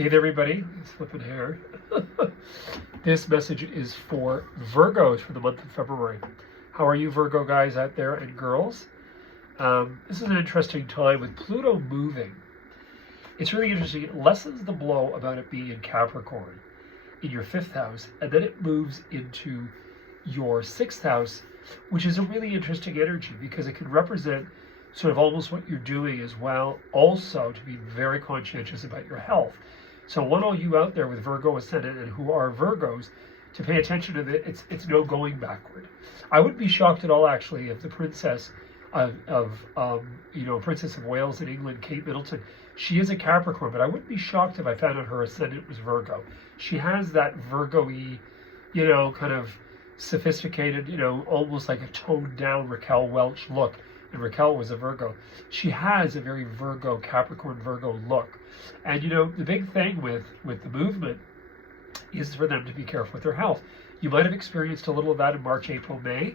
Hey there, everybody. It's flipping hair. This message is for Virgos for the month of February. How are you, Virgo guys out there and girls? This is an interesting time with Pluto moving. It's really interesting. It lessens the blow about it being in Capricorn in your 5th house, and then it moves into your 6th house, which is a really interesting energy because it can represent sort of almost what you're doing as well. Also, to be very conscientious about your health. So I want all you out there with Virgo ascendant and who are Virgos to pay attention to it. It's no going backward. I wouldn't be shocked at all, actually, if the princess Princess of Wales in England, Kate Middleton, she is a Capricorn, but I wouldn't be shocked if I found out her ascendant was Virgo. She has that Virgo-y, kind of sophisticated, almost like a toned down Raquel Welch look. And Raquel was a Virgo. She has a very Capricorn Virgo look. And the big thing with the movement is for them to be careful with their health. You might have experienced a little of that in March, April, May,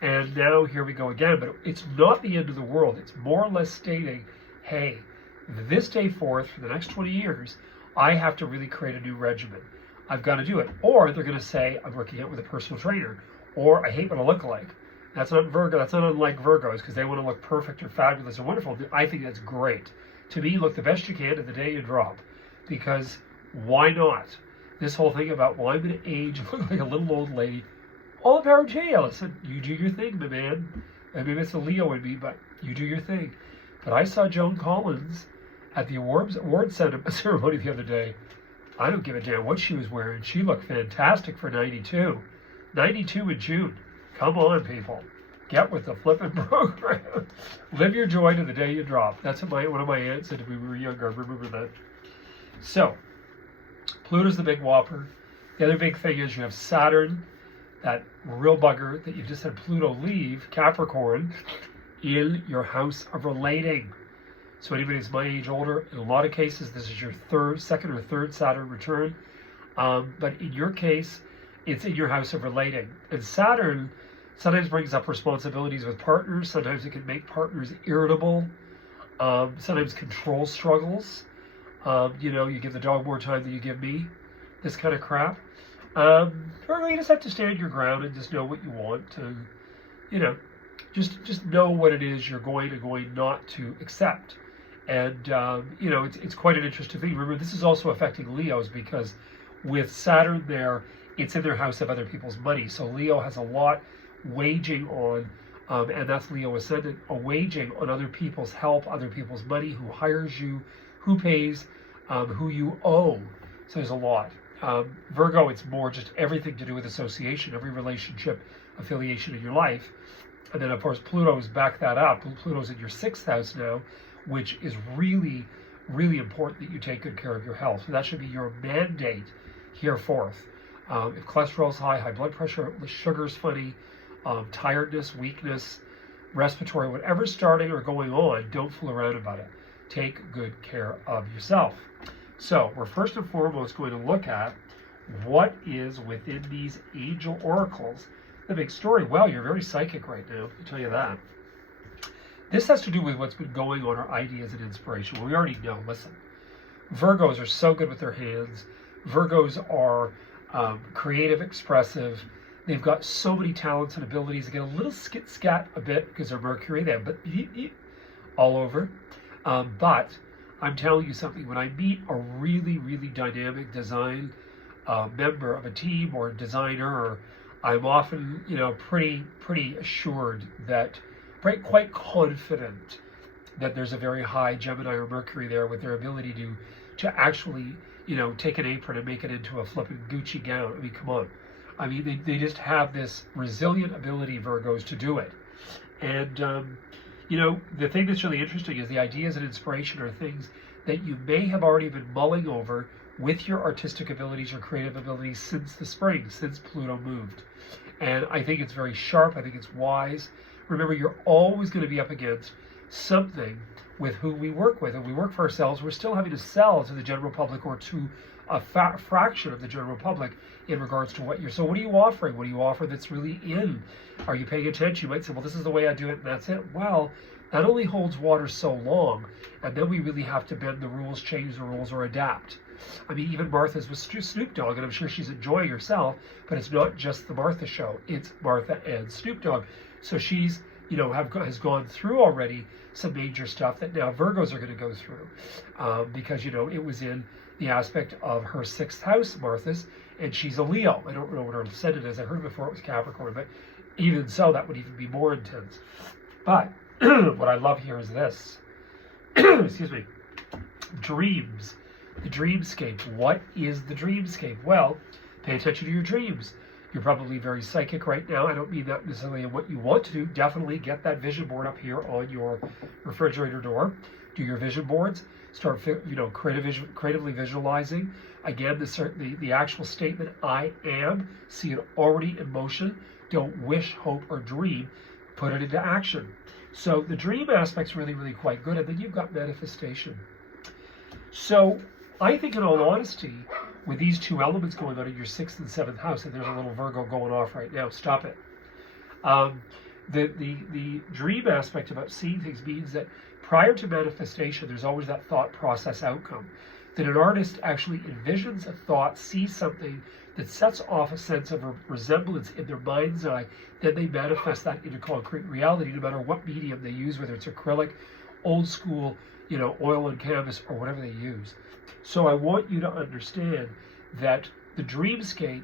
and now here we go again. But it's not the end of the world. It's more or less stating, hey, this day forth for the next 20 years, I have to really create a new regimen. I've got to do it. Or they're going to say, I'm working out with a personal trainer, or I hate what I look like. That's not Virgo. That's not unlike Virgos because they want to look perfect or fabulous or wonderful. I think that's great. To me, look the best you can to the day you drop, because why not? This whole thing about, well, I'm going to age, look like a little old lady. All the power to you. Listen, you do your thing, my man. And maybe it's a Leo in me, but you do your thing. But I saw Joan Collins at the award ceremony the other day. I don't give a damn what she was wearing. She looked fantastic for 92. 92 in June. Come on, people. Get with the flipping program. Live your joy to the day you drop. That's what one of my aunts said when we were younger. I remember that. So, Pluto's the big whopper. The other big thing is you have Saturn, that real bugger that you just had Pluto leave, Capricorn, in your house of relating. So anybody who's my age older, in a lot of cases, this is your second or third Saturn return. But in your case, it's in your house of relating. And Saturn sometimes brings up responsibilities with partners. Sometimes it can make partners irritable. Sometimes control struggles. You give the dog more time than you give me. This kind of crap. Or you just have to stand your ground and just know what you want to, just know what it is you're going not to accept. And, it's quite an interesting thing. Remember, this is also affecting Leos because with Saturn there, it's in their house of other people's money. So Leo has a lot waging on, and that's Leo ascendant, waging on other people's help, other people's money, who hires you, who pays, who you owe. So there's a lot. Virgo, it's more just everything to do with association, every relationship, affiliation in your life. And then, of course, Pluto's back that up. Pluto's in your 6th house now, which is really, really important that you take good care of your health. So that should be your mandate here forth. If cholesterol's high blood pressure, sugar's funny, tiredness, weakness, respiratory, whatever's starting or going on, don't fool around about it. Take good care of yourself. So we're first and foremost going to look at what is within these angel oracles. The big story. Well, you're very psychic right now, I'll tell you that. This has to do with what's been going on, our ideas and inspiration. Well, we already know. Listen, Virgos are so good with their hands. Virgos are creative, expressive. They've got so many talents and abilities. They get a little scat a bit because they're Mercury. They have all over. But I'm telling you something. When I meet a really, really dynamic design member of a team or designer, I'm often, pretty assured that, quite confident that there's a very high Gemini or Mercury there with their ability to actually, take an apron and make it into a flippin' Gucci gown. I mean, come on. I mean, they just have this resilient ability, Virgos, to do it. And, the thing that's really interesting is the ideas and inspiration are things that you may have already been mulling over with your artistic abilities or creative abilities since the spring, since Pluto moved. And I think it's very sharp. I think it's wise. Remember, you're always going to be up against something with who we work with. And we work for ourselves, we're still having to sell to the general public or to a fraction of the general public in regards to what you're. So what are you offering? What do you offer that's really in? Are you paying attention? You might say, well, this is the way I do it and that's it. Well, that only holds water so long, and then we really have to bend the rules, change the rules, or adapt. I mean, even Martha's with Snoop Dogg, and I'm sure she's enjoying herself, but it's not just the Martha show, it's Martha and Snoop Dogg. So she's, has gone through already some major stuff that now Virgos are going to go through, because, it was in the aspect of her 6th house, Martha's, and she's a Leo. I don't know what her ascendant is. I heard before it was Capricorn, but even so, that would even be more intense. But what I love here is this. Excuse me. Dreams. The dreamscape. What is the dreamscape? Well, pay attention to your dreams. You're probably very psychic right now. I don't mean that necessarily in what you want to do. Definitely get that vision board up here on your refrigerator door. Do your vision boards. Start, creatively visualizing. Again, the actual statement, I am. See it already in motion. Don't wish, hope, or dream. Put it into action. So the dream aspect's really, really quite good. And then you've got manifestation. So I think, in all honesty, with these two elements going on in your 6th and 7th house, and there's a little Virgo going off right now, stop it. The dream aspect about seeing things means that prior to manifestation, there's always that thought process outcome. That an artist actually envisions a thought, sees something that sets off a sense of a resemblance in their mind's eye, then they manifest that into concrete reality, no matter what medium they use, whether it's acrylic, old school, oil and canvas, or whatever they use. So I want you to understand that the dreamscape,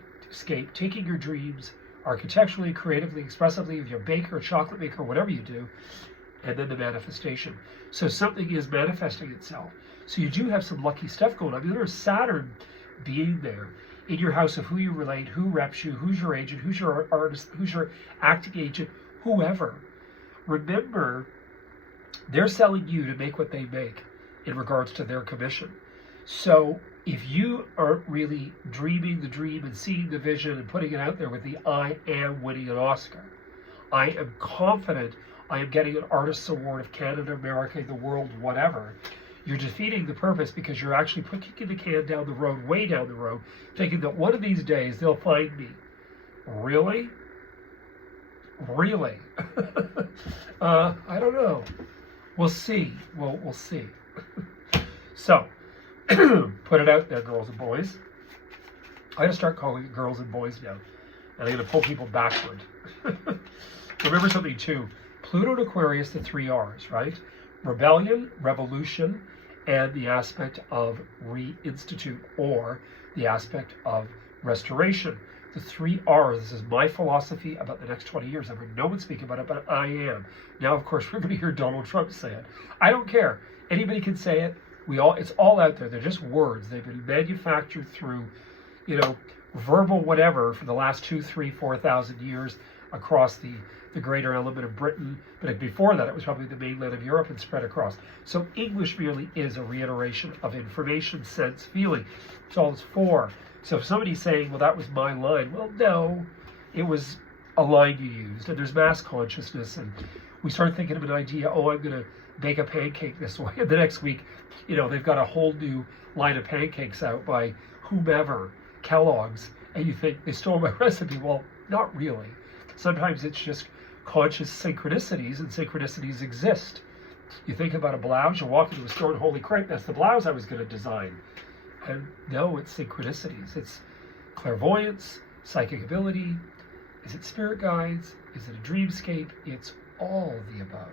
taking your dreams architecturally, creatively, expressively, if you're a baker, a chocolate maker, whatever you do, and then the manifestation. So something is manifesting itself. So you do have some lucky stuff going on. I mean, there's Saturn being there in your house of who you relate, who reps you, who's your agent, who's your artist, who's your acting agent, whoever. Remember, they're selling you to make what they make in regards to their commission. So if you aren't really dreaming the dream and seeing the vision and putting it out there with the I am winning an Oscar, I am confident I am getting an Artist's Award of Canada, America, the world, whatever, you're defeating the purpose because you're actually kicking the can down the road, way down the road, thinking that one of these days they'll find me. Really? Really? I don't know. We'll see. We'll see. So, put it out there, girls and boys. I'm going to start calling it girls and boys now. And I'm going to pull people backward. Remember something, too. Pluto and Aquarius, the 3 R's, right? Rebellion, revolution, and the aspect of reinstitute, or the aspect of restoration. The 3 R's, this is my philosophy about the next 20 years. I've heard no one speak about it, but I am. Now, of course, we're going to hear Donald Trump say it. I don't care. Anybody can say it. It's all out there. They're just words. They've been manufactured through, verbal whatever for the last 2, 3, 4,000 years across the greater element of Britain. But before that, it was probably the mainland of Europe and spread across. So English merely is a reiteration of information, sense, feeling. It's all it's for. So if somebody's saying, well, that was my line, well, no, it was a line you used. And there's mass consciousness. And we start thinking of an idea, I'm going to bake a pancake this way. And the next week, they've got a whole new line of pancakes out by whomever, Kellogg's. And you think, they stole my recipe. Well, not really. Sometimes it's just conscious synchronicities, and synchronicities exist. You think about a blouse, you walk into a store and holy crap, that's the blouse I was going to design. And no, it's synchronicities. It's clairvoyance, psychic ability. Is it spirit guides? Is it a dreamscape? It's all the above.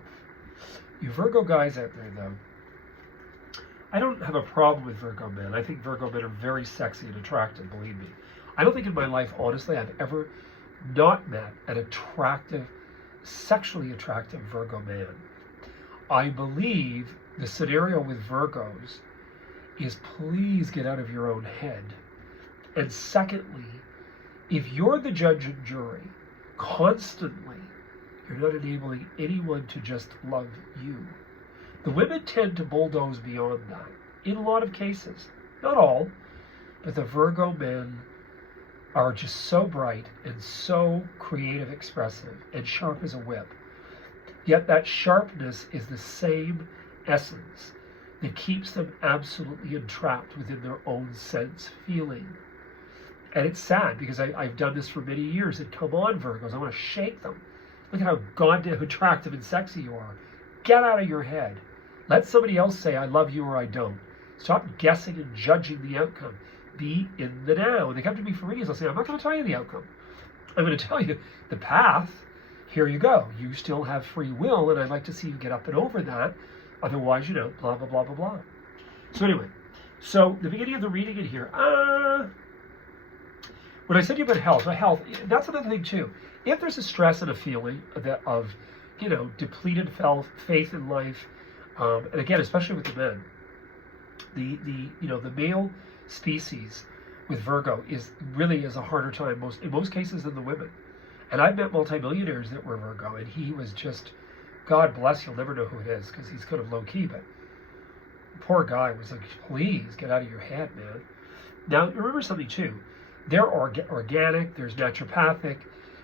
You Virgo guys out there, though, I don't have a problem with Virgo men. I think Virgo men are very sexy and attractive, believe me. I don't think in my life, honestly, I've ever not met an attractive, sexually attractive Virgo man. I believe the scenario with Virgos is please get out of your own head. And secondly, if you're the judge and jury, constantly, you're not enabling anyone to just love you. The women tend to bulldoze beyond that in a lot of cases. Not all, but the Virgo men are just so bright and so creative, expressive, and sharp as a whip. Yet that sharpness is the same essence that keeps them absolutely entrapped within their own sense feeling. And it's sad because I've done this for many years. And come on, Virgos, I want to shake them. Look at how goddamn attractive and sexy you are. Get out of your head. Let somebody else say, I love you or I don't. Stop guessing and judging the outcome. Be in the now. When they come to me for readings, I'll say, I'm not going to tell you the outcome. I'm going to tell you the path. Here you go. You still have free will, and I'd like to see you get up and over that. Otherwise, blah, blah, blah, blah, blah. So anyway, so the beginning of the reading in here, when I said to you about health, that's another thing too. If there's a stress and a feeling of depleted faith in life, and again, especially with the men, the male species with Virgo is a harder time in most cases than the women. And I've met multimillionaires that were Virgo, and he was just, God bless, you'll never know who it is because he's kind of low key, but poor guy was like, please get out of your head, man. Now remember something too. There are organic, there's naturopathic,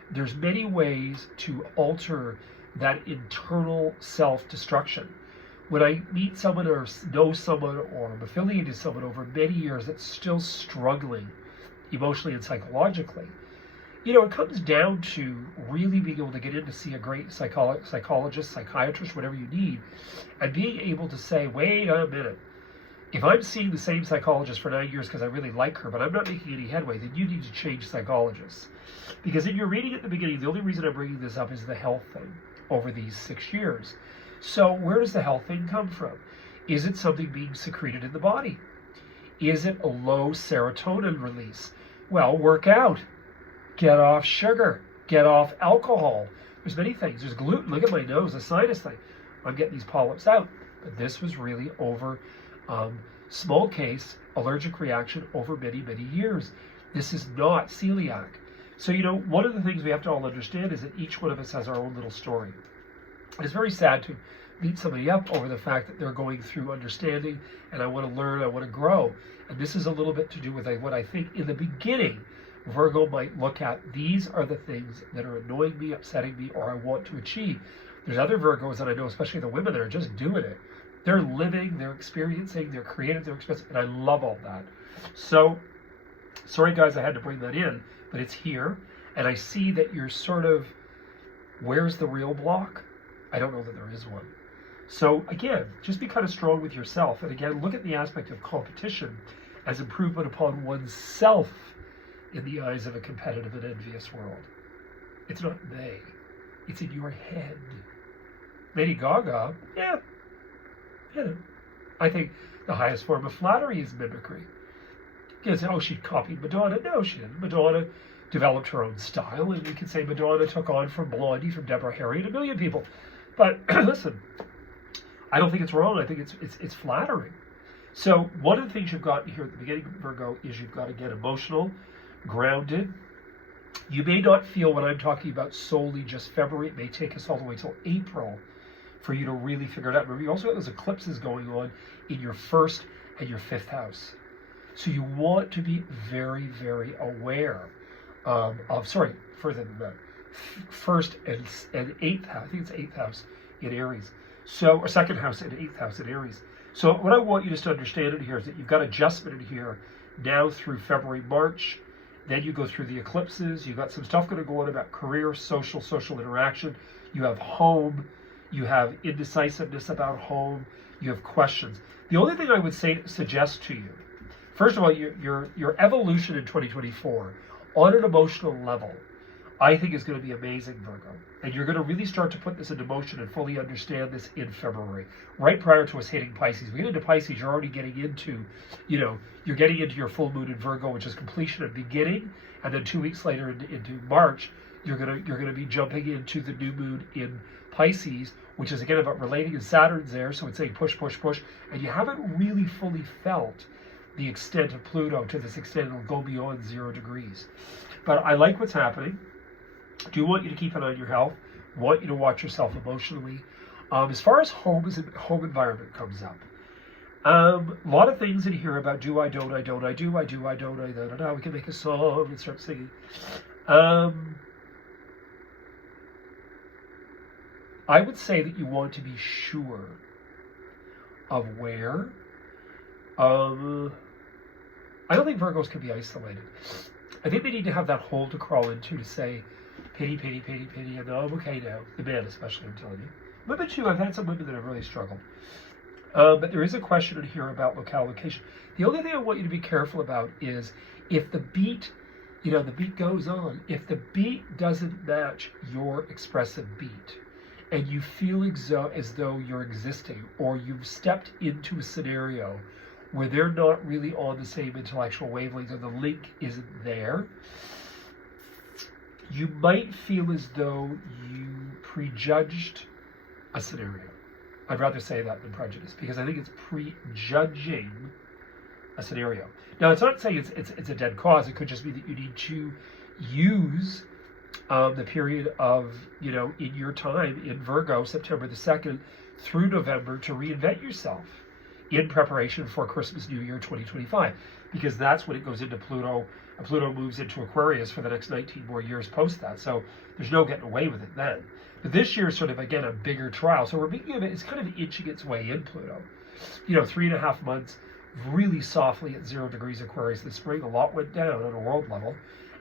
there's many ways to alter that internal self-destruction. When I meet someone or know someone or am affiliated to someone over many years that's still struggling emotionally and psychologically, it comes down to really being able to get in to see a great psychologist, psychiatrist, whatever you need, and being able to say, wait a minute, if I'm seeing the same psychologist for 9 years because I really like her, but I'm not making any headway, then you need to change psychologists. Because in your reading at the beginning, the only reason I'm bringing this up is the health thing over these 6 years. So where does the health thing come from? Is it something being secreted in the body? Is it a low serotonin release? Well, work out. Get off sugar. Get off alcohol. There's many things. There's gluten. Look at my nose, a sinus thing. I'm getting these polyps out. But this was really over small case allergic reaction over many, many years. This is not celiac. So, one of the things we have to all understand is that each one of us has our own little story. It's very sad to beat somebody up over the fact that they're going through understanding and I want to learn, I want to grow. And this is a little bit to do with what I think in the beginning Virgo might look at. These are the things that are annoying me, upsetting me, or I want to achieve. There's other Virgos that I know, especially the women, that are just doing it. They're living, they're experiencing, they're creative, they're expressive, and I love all that. So, sorry guys, I had to bring that in, but it's here. And I see that you're sort of, where's the real block? I don't know that there is one. So again, just be kind of strong with yourself. And again, look at the aspect of competition as improvement upon oneself in the eyes of a competitive and envious world. It's not they. It's in your head. Lady Gaga, yeah. I think the highest form of flattery is mimicry. You can say, oh, she copied Madonna. No, she didn't. Madonna developed her own style, and we could say Madonna took on from Blondie, from Deborah Harry, and a million people. But listen, I don't think it's wrong. I think it's flattering. So one of the things you've got here at the beginning, Virgo, is you've got to get emotional, grounded. You may not feel what I'm talking about solely just February. It may take us all the way till April for you to really figure it out. Remember, you also have those eclipses going on in your first and your fifth house. So you want to be very, very aware further than that. First and eighth house, I think it's eighth house in Aries. So, or second house and eighth house in Aries. So what I want you just to understand in here is that you've got adjustment in here now through February, March. Then you go through the eclipses. You've got some stuff going to go on about career, social interaction. You have home. You have indecisiveness about home. You have questions. The only thing I would suggest to you, first of all, your evolution in 2024 on an emotional level, I think is going to be amazing, Virgo. And you're going to really start to put this into motion and fully understand this in February, right prior to us hitting Pisces. We get into Pisces, you're already getting into, you're getting into your full moon in Virgo, which is completion and beginning. And then 2 weeks later into March, you're gonna be jumping into the new moon in Pisces, which is again about relating, and Saturn's there, so it's saying push, push, push. And you haven't really fully felt the extent of Pluto to this extent. It'll go beyond 0 degrees. But I like what's happening. Do want you to keep an eye on your health. Want you to watch yourself emotionally. As far as home environment comes up, a lot of things in here about do, I, don't, I, don't, I, do, I, do, I, don't, I, da, da, da. We can make a song and start singing. I would say that you want to be sure of where. I don't think Virgos can be isolated. I think they need to have that hole to crawl into to say, pity, pity, pity, pity, and I'm okay now. The man especially, I'm telling you. Women too, I've had some women that have really struggled. But there is a question in here about locale location. The only thing I want you to be careful about is if the beat, the beat goes on, if the beat doesn't match your expressive beat, and you feel as though you're existing, or you've stepped into a scenario where they're not really on the same intellectual wavelength, or the link isn't there, you might feel as though you prejudged a scenario. I'd rather say that than prejudice, because I think it's prejudging a scenario. Now, it's not saying it's a dead cause. It could just be that you need to use the period of, in your time in Virgo, September the 2nd through November, to reinvent yourself in preparation for Christmas, New Year 2025, because that's when it goes into Pluto. And Pluto moves into Aquarius for the next 19 more years post that. So there's no getting away with it then. But this year is sort of, again, a bigger trial. So we're beginning of it, it's kind of inching its way in Pluto. 3.5 months, really softly at 0 degrees Aquarius this spring. A lot went down on a world level.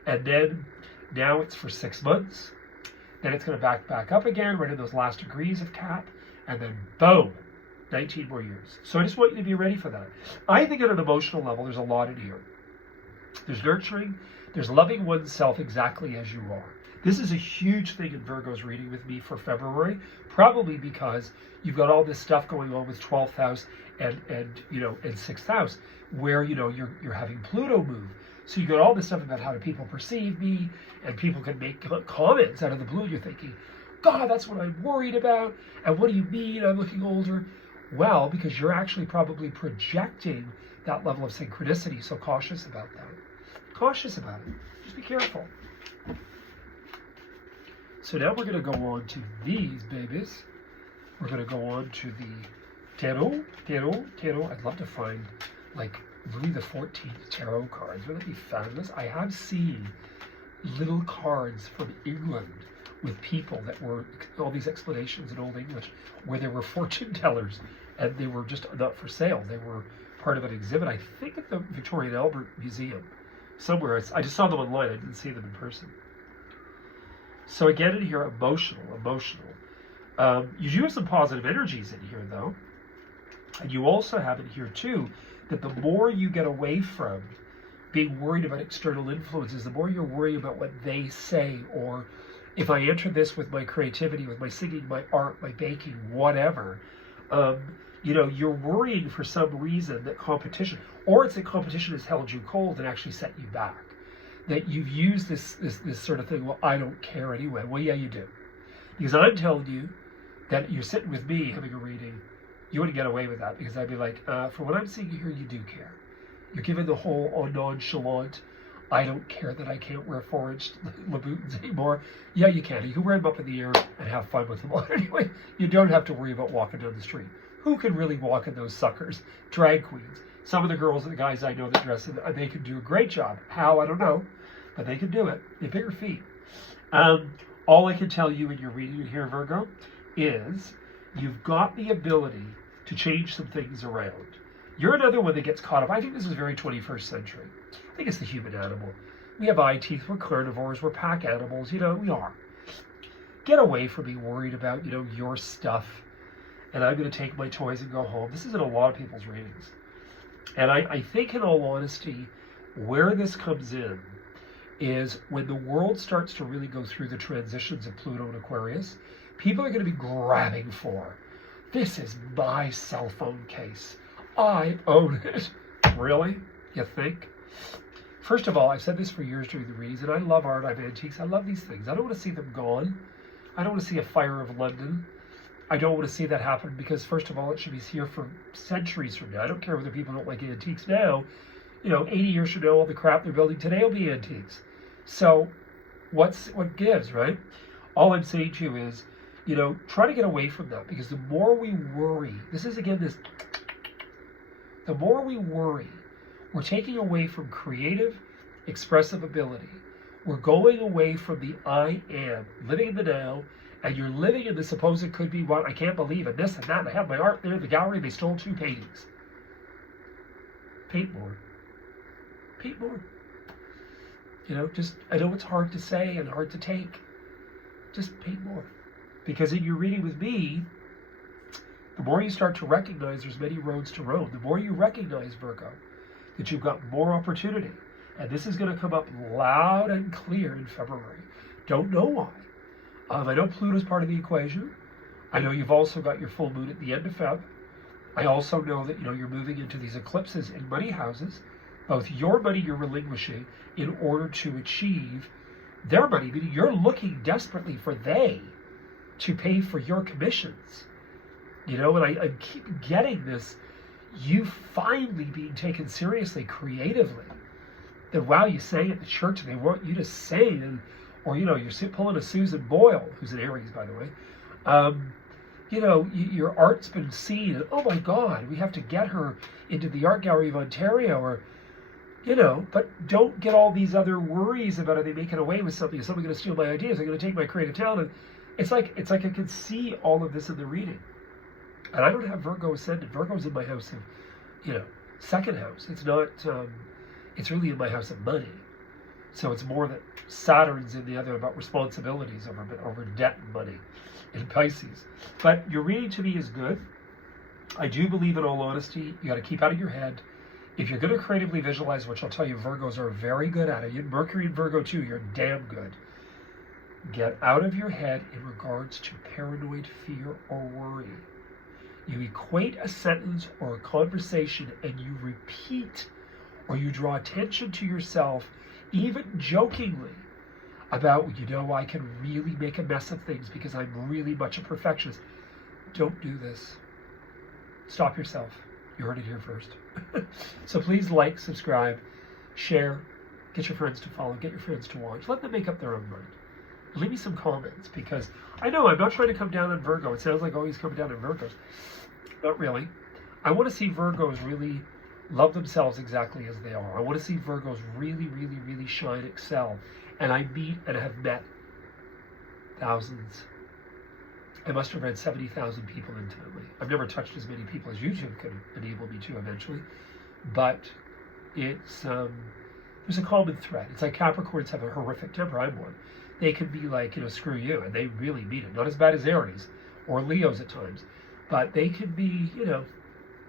And then now it's for 6 months. Then it's going to back up again, right in those last degrees of Cap. And then boom, 19 more years. So I just want you to be ready for that. I think at an emotional level, there's a lot in here. There's nurturing. There's loving oneself exactly as you are. This is a huge thing in Virgo's reading with me for February, probably because you've got all this stuff going on with 12th house and 6th house, where you're having Pluto move. So you got all this stuff about how do people perceive me, and people can make comments out of the blue. You're thinking, God, that's what I'm worried about. And what do you mean I'm looking older? Well, because you're actually probably projecting that level of synchronicity. So cautious about that. Cautious about it. Just be careful. So now we're going to go on to these babies. We're going to go on to the tarot. I'd love to find like Louis the 14th tarot cards. Wouldn't that be fabulous? I have seen little cards from England with people that were all these explanations in Old English where there were fortune tellers, and they were just not for sale. They were part of an exhibit, I think at the Victoria and Albert Museum somewhere. I just saw them online. I didn't see them in person. So again in here, emotional. You do have some positive energies in here though. And you also have in here too, that the more you get away from being worried about external influences, the more you're worried about what they say, or if I enter this with my creativity, with my singing, my art, my baking, whatever, you're worrying for some reason that competition, or it's that competition has held you cold and actually set you back. That you've used this sort of thing, well, I don't care anyway. Well, yeah, you do. Because I'm telling you that you're sitting with me having a reading, you wouldn't get away with that, because I'd be like, for what I'm seeing here, you do care. You're giving the whole nonchalant, I don't care that I can't wear 4-inch Louboutins anymore. Yeah, you can. You can wear them up in the air and have fun with them all anyway. You don't have to worry about walking down the street. Who can really walk in those suckers? Drag queens. Some of the girls and the guys I know that dress in, they can do a great job. How? I don't know. But they can do it. They have bigger feet. All I can tell you in your reading here, Virgo, is you've got the ability to change some things around. You're another one that gets caught up. I think this is very 21st century. I think it's the human animal. We have eye teeth. We're carnivores. We're pack animals. We are. Get away from being worried about, your stuff. And I'm going to take my toys and go home. This is in a lot of people's readings. And I think, in all honesty, where this comes in is when the world starts to really go through the transitions of Pluto and Aquarius, people are going to be grabbing for, this is my cell phone case. I own it. Really? You think? First of all, I've said this for years during the readings, and I love art, I have antiques, I love these things. I don't want to see them gone. I don't want to see a fire of London. I don't want to see that happen, because first of all, it should be here for centuries from now. I don't care whether people don't like antiques now. 80 years from now, all the crap they're building today will be antiques. So what gives, right? All I'm saying to you is, try to get away from that, because the more we worry, the more we worry, we're taking away from creative, expressive ability. We're going away from the I am, living in the now, and you're living in the supposed could be what I can't believe, and this and that, and I have my art there in the gallery, and they stole 2 paintings. Paint more. Paint more. You know, just, I know it's hard to say and hard to take. Just paint more. Because in your reading with me, the more you start to recognize there's many roads to Rome, the more you recognize, Virgo, that you've got more opportunity. And this is going to come up loud and clear in February. Don't know why. I know Pluto's part of the equation. I know you've also got your full moon at the end of Feb. I also know that, you know, you're moving into these eclipses in money houses. Both your money you're relinquishing in order to achieve their money, meaning you're looking desperately for they to pay for your commissions. You know, and I keep getting this, you finally being taken seriously creatively. That, wow, you sang at the church and they want you to sing, and, or, you know, you're pulling a Susan Boyle, who's an Aries, by the way. You know, your art's been seen, and oh my God, we have to get her into the Art Gallery of Ontario, or, you know, but don't get all these other worries about, are they making away with something? Is someone going to steal my ideas? Are they going to take my creative talent? It's like I can see all of this in the reading. And I don't have Virgo ascendant. Virgo's in my house of, you know, second house. It's not, it's really in my house of money. So it's more that Saturn's in the other about responsibilities over debt and money in Pisces. But your reading to me is good. I do believe, in all honesty, you got to keep out of your head. If you're going to creatively visualize, which I'll tell you Virgos are very good at it, Mercury and Virgo too, you're damn good. Get out of your head in regards to paranoid fear or worry. You equate a sentence or a conversation and you repeat, or you draw attention to yourself, even jokingly, about, you know, I can really make a mess of things because I'm really much a perfectionist. Don't do this. Stop yourself. You heard it here first. So please like, subscribe, share, get your friends to follow, get your friends to watch. Let them make up their own mind. Leave me some comments, because I know I'm not trying to come down on Virgo. It sounds like, oh, he's coming down on Virgos. Not really. I want to see Virgos really love themselves exactly as they are. I want to see Virgos really, really, really shine, excel. And I meet and have met thousands. I must have read 70,000 people intimately. I've never touched as many people as YouTube could enable me to eventually. But it's, there's a common thread. It's like Capricorns have a horrific temper. I'm one. They can be like, you know, screw you, and they really mean it. Not as bad as Aries or Leos at times, but they can be, you know,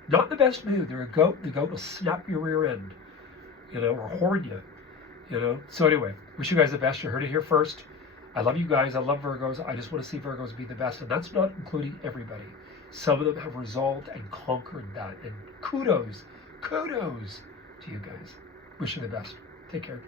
not in the best mood. They're a goat. The goat will snap your rear end, you know, or horn you, you know. So anyway, wish you guys the best. You heard it here first. I love you guys. I love Virgos. I just want to see Virgos be the best, and that's not including everybody. Some of them have resolved and conquered that, and kudos to you guys. Wish you the best. Take care.